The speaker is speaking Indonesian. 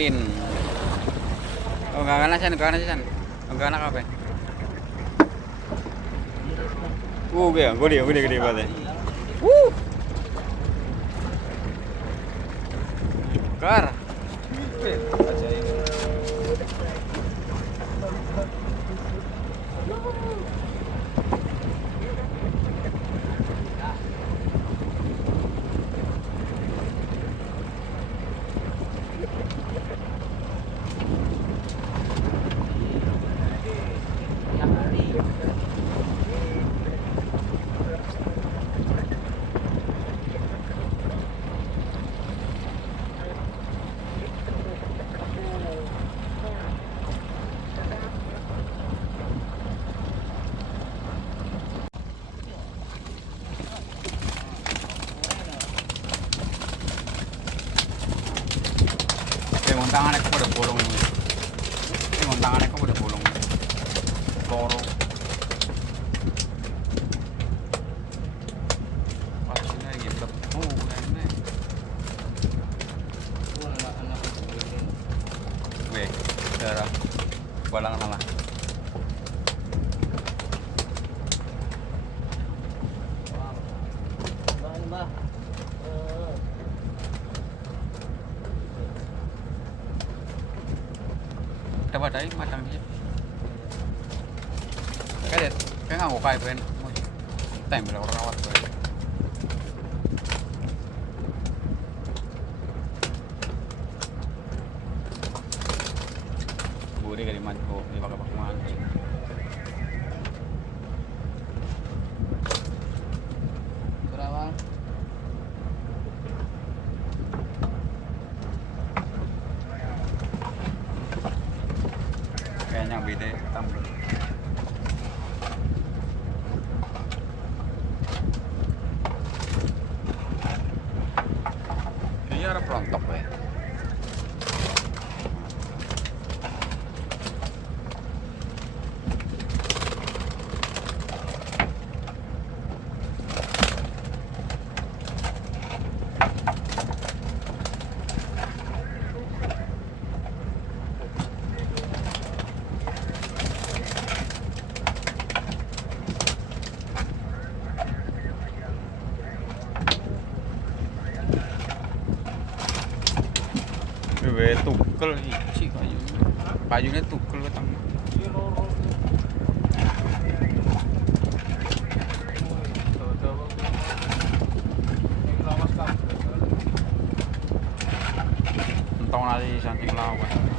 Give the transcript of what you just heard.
Win. Oh, enggak kanan San. Enggak kanan apa? Gede banget. Kar. Tangannya kok udah bolong. Tangannya kok udah bolong. Loro. Pasnya gitu. Ini. Weh, darah. Balang nama. Dapat dari macam dia. Kayak nggak mau kayak ben. Tempel orang rawat. Budi dari mana kok dipakai pakungan. Berapa? Kayaknya beda hitam. Ini ada perontok ya. Tukel hiji kayunya tukel weteng. Entong nali saking lawan.